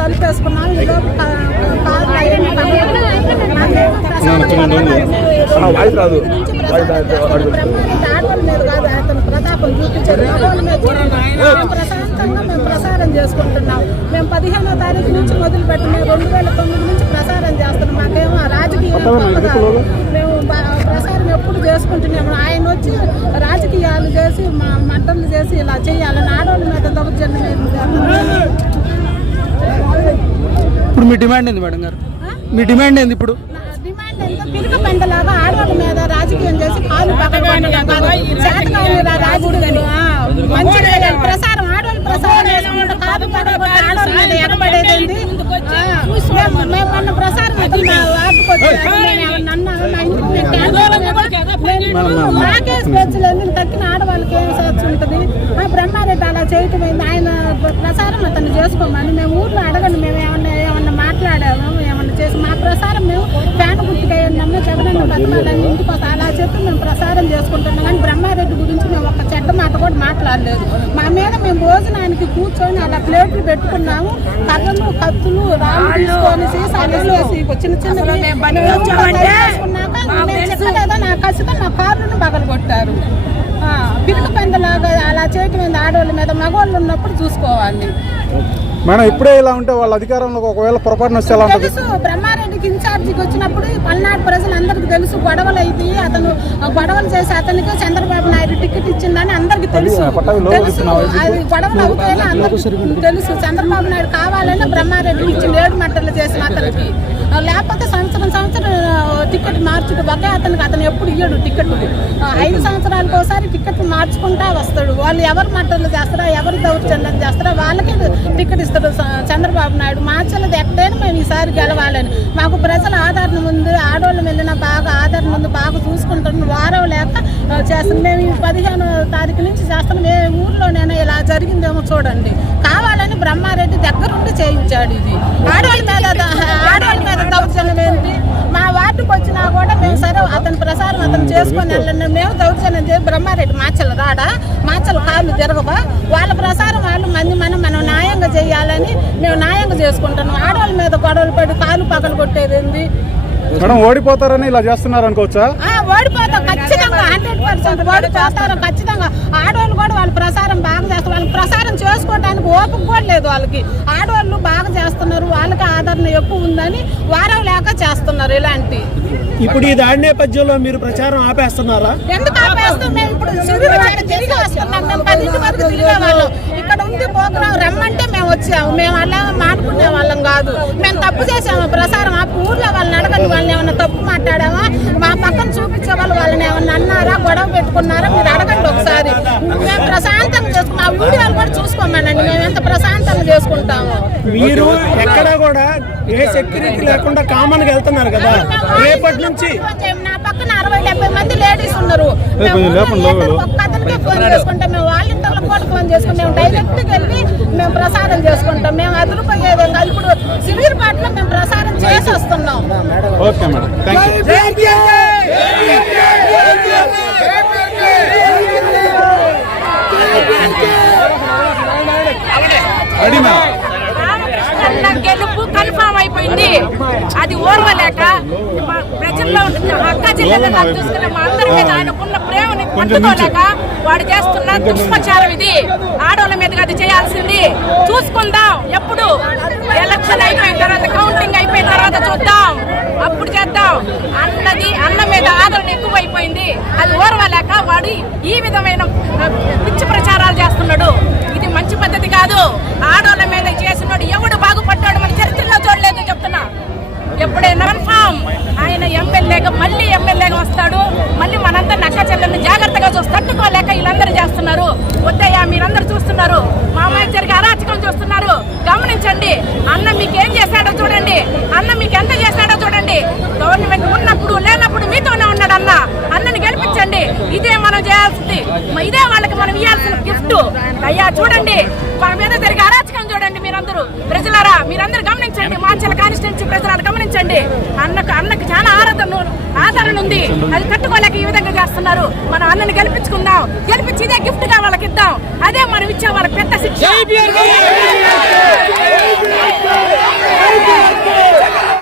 తలుపేసుకున్నాం ప్రతాపం చూపించారు ప్రశాంతంగా మేము ప్రసారం చేసుకుంటున్నాం. మేము పదిహేనో తారీఖు నుంచి మొదలు పెట్టి. మేము రెండు వేల తొమ్మిది నుంచి ప్రసారం చేస్తున్నాం. మాకేమో రాజకీయం. మేము ప్రసారం ఎప్పుడు చేసుకుంటున్నాము? ఆయన వచ్చి రాజకీయాలు చేసి మా మంటలు చేసి ఇలా చేయాలని ఆడవాళ్ళ మీద దౌర్జన్యం ఏం చేస్తున్నారు? ఇప్పుడు మీ డిమాండ్ ఏంది మేడం గారు? మీ డిమాండ్ ఏంది ఇప్పుడు? ఆడవాళ్ళ మీద రాజకీయం చేసి కాలు మంచిగా. ప్రసారం ఆడవాళ్ళు చేసుకుంటే కాదు ఆడవాళ్ళ మీద ఎగబడేది మేము మొన్న మాకే లేదు తక్కిన ఆడవాళ్ళకి ఏం స్వేచ్ఛ ఉంటుంది? ఆ, బ్రహ్మారెడ్డి అలా చేయటం? ఆయన ప్రసారం అతను చేసుకోమని మేము ఊర్లో అడగండి మేము ఏమన్నా ఏమన్నా మాట్లాడాము ఏమన్నా చేసి మా ప్రసారం మేము ఫ్యాన్ ఇంటికి వస్తే అలా చెప్పి మేము ప్రసారం చేసుకుంటున్నాం. కానీ బ్రహ్మారెడ్డి గురించి మేము ఒక చెడ్డ మాట కూడా మాట్లాడలేదు. మా మీద మేము భోజనానికి కూర్చొని అలా ప్లేట్లు పెట్టుకున్నాము. కర్రలు కత్తులు రాళ్ళు తీసుకొని సీసాలు వేసి చిన్న చిన్న చెక్కలేదా నా కసితో మా కార్లను పగలు కొట్టారు పిరుగు పెందలాగా అలా చేయటం ఆడవాళ్ళ మీద మగవాళ్ళు ఉన్నప్పుడు చూసుకోవాలి. మేడం ఇప్పుడే ఇలా ఉంటే వాళ్ళ అధికారంలో ఒకవేళ పొరపాటున వస్తే ఎలా ఉంటుంది? తెలుసు బ్రహ్మారెడ్డికి ఇన్ఛార్జికి వచ్చినప్పుడు ఈ పల్నాడు ప్రజలందరికీ తెలుసు గొడవలు అయితే అతను గొడవలు చేసి అతనికి చంద్రబాబు నాయుడు టికెట్ ఇచ్చిందని అందరికి తెలుసు. తెలుసు అది గొడవలు అవుతాయని అందరికి తెలుసు. చంద్రబాబు నాయుడు కావాలని బ్రహ్మారెడ్డికి ఇచ్చి ఏడు మట్టలు చేసిన అతనికి. లేకపోతే సంవత్సరం టికెట్ మార్చుడు ఒకే అతనికి అతను ఎప్పుడు ఇయ్యడు టికెట్ ఐదు సంవత్సరాలకు ఒకసారి టికెట్ మార్చుకుంటా వస్తాడు. వాళ్ళు ఎవరు మట్టలు చేస్తారా ఎవరు దౌర్జన్యం చేస్తారా వాళ్ళకి టికెట్ ఇస్తాడు చంద్రబాబు నాయుడు. మార్చలేదు ఎక్కడైనా మేము ఈసారి గెలవాలని. మాకు ప్రజల ఆదరణ ఉంది ఆడవాళ్ళు వెళ్ళినా బాగా ఆదరణ ఉంది బాగా చూసుకుంటున్నాం వారం లేక చేస్తాం. మేము ఈ పదిహేను తారీఖు నుంచి చేస్తున్నాం ఏ ఊర్లోనైనా ఇలా జరిగిందేమో చూడండి. కావాలని బ్రహ్మారెడ్డి దగ్గరుండి చేయించాడు ఇది. ఆడవాళ్ళ మీద ఆడవాళ్ళ మీద దౌర్జన్యం ఏంటి మా వార్డుకు వచ్చినా కూడా మేము సరే అతని ప్రసారం అతను చేసుకొని వెళ్ళండి. మేము దౌర్జన్యం చేసి బ్రహ్మారెడ్డి మాచలు రాడా మాచలు కాళ్ళు తిరగవా వాళ్ళ ప్రసారం వాళ్ళు మంది మనం మనం న్యాయంగా చేయాలని మేము న్యాయంగా చేసుకుంటున్నాం. ఆడవాళ్ళ మీద గొడవలు పడి కాలు పగలు కొట్టేది మేడం ఓడిపోతారని ఇలా చేస్తున్నారు అనుకోవచ్చా? ఆ, ఓడిపోతాం ఖచ్చితంగా హండ్రెడ్ పర్సెంట్ ఓడిపోతారు ఖచ్చితంగా. ఆడవాళ్ళు కూడా వాళ్ళు ప్రసారం బాగా చేస్తారు. వాళ్ళు ప్రసారం చేసుకోవడానికి ఓపిక కూడా లేదు వాళ్ళకి. ఆడవాళ్ళు బాగా చేస్తున్నారు వాళ్ళకి ఆదరణ ఎక్కువ ఉందని వారం లేక చేస్తున్నారు ఇలాంటి. ఇప్పుడు ఈ దాడి నేపథ్యంలో మీరు ప్రచారం ఆపేస్తున్నారా? ఎందుకు ఆపేస్తాం మేము? ఇప్పుడు సివిల్ వాటి తిరిగి వస్తున్నాం. మేము పదింటి వరకు తిరిగే వాళ్ళం ఇక్కడ ఉంది ప్రోగ్రాం రమ్మంటే మేము వచ్చాము. మేము అలా మాట్లాడుకునే వాళ్ళం కాదు. మేము తప్పు చేసాము ప్రసారం ఆ ఊర్లో వాళ్ళని అడగండి. వాళ్ళని ఏమన్నా తప్పు మాట్లాడామా? మా పక్కన చూపించే వాళ్ళు వాళ్ళని ఏమన్నా అన్నారా? గొడవ పెట్టుకున్నారా? మీరు అడగండి ఒకసారి మేము ప్రశాంతంగా చేసుకున్నాం ఆ మేము ఎంత ప్రశాంతంగా చేసుకుంటాము. మీరు ఎక్కడ కూడా ఏ సెక్యూరిటీ లేకుండా కామన్గా వెళ్తున్నారు కదా. రేపటి నుంచి నా పక్కన అరవై డెబ్బై మంది లేడీస్ ఉన్నారు. అతనికే ఫోన్ చేసుకుంటాం. మేము వాళ్ళ ఇంట్లో కూడా ఫోన్ చేసుకుంటాం. మేము డైరెక్ట్ వెళ్ళి మేము ప్రసారం చేసుకుంటాం. మేము అదురుపోయేది ఇప్పుడు సివిల్ పాటలో మేము ప్రసారం చేసి వస్తున్నాం. Okay madam thank you ready madam Ramakrishna గెలుపు కన్ఫామ్ అయిపోయింది. అది ఓర్వలేక ప్రజల్లో ఉన్న అక్క చెల్లెలను చూసుకున్న మా అందరి మీద ఆయనకున్న ప్రేమని పంచుకోలేక వాడు చేస్తున్న దుష్ప్రచారం ఇది. ఆడవాళ్ళ మీద అది చేయాల్సింది. చూసుకుందాం. ఎప్పుడు? ఎలక్షన్ అయిపోయిన తర్వాత కౌంటింగ్ అయిపోయిన తర్వాత చూద్దాం. అప్పుడు చేద్దాం. అన్నది అన్న మీద ఆదరణ ఎక్కువైపోయింది. అది ఓర్వలేక వాడు ఈ విధమైన పిచ్చి ప్రచారాలు చేస్తున్నాడు. మంచి పద్ధతి కాదు. ఆడవాళ్ళ మీద చేసినోడు ఎవడు బాగుపడ్డాడు మన చరిత్రలో చూడలేదు చెప్తున్నా. ఎప్పుడైనా కన్ఫామ్ ఆయన ఎమ్మెల్యేగా మళ్ళీ ఎమ్మెల్యేగా వస్తాడు. మళ్ళీ మనంతా నక్క చెల్లెల్ని జాగ్రత్తగా చూసి తట్టుకోలేక వీళ్ళందరూ చేస్తున్నారు. వద్దయ్యా మీరందరూ చూస్తున్నారు. మా అమ్మాయి ఉన్నారు. మన అన్నని గెలిపించుకుందాం. గెలిపించి ఇదే గిఫ్ట్గా వాళ్ళకి ఇద్దాం. అదే మనం ఇచ్చే వాళ్ళ పెద్ద శిక్ష.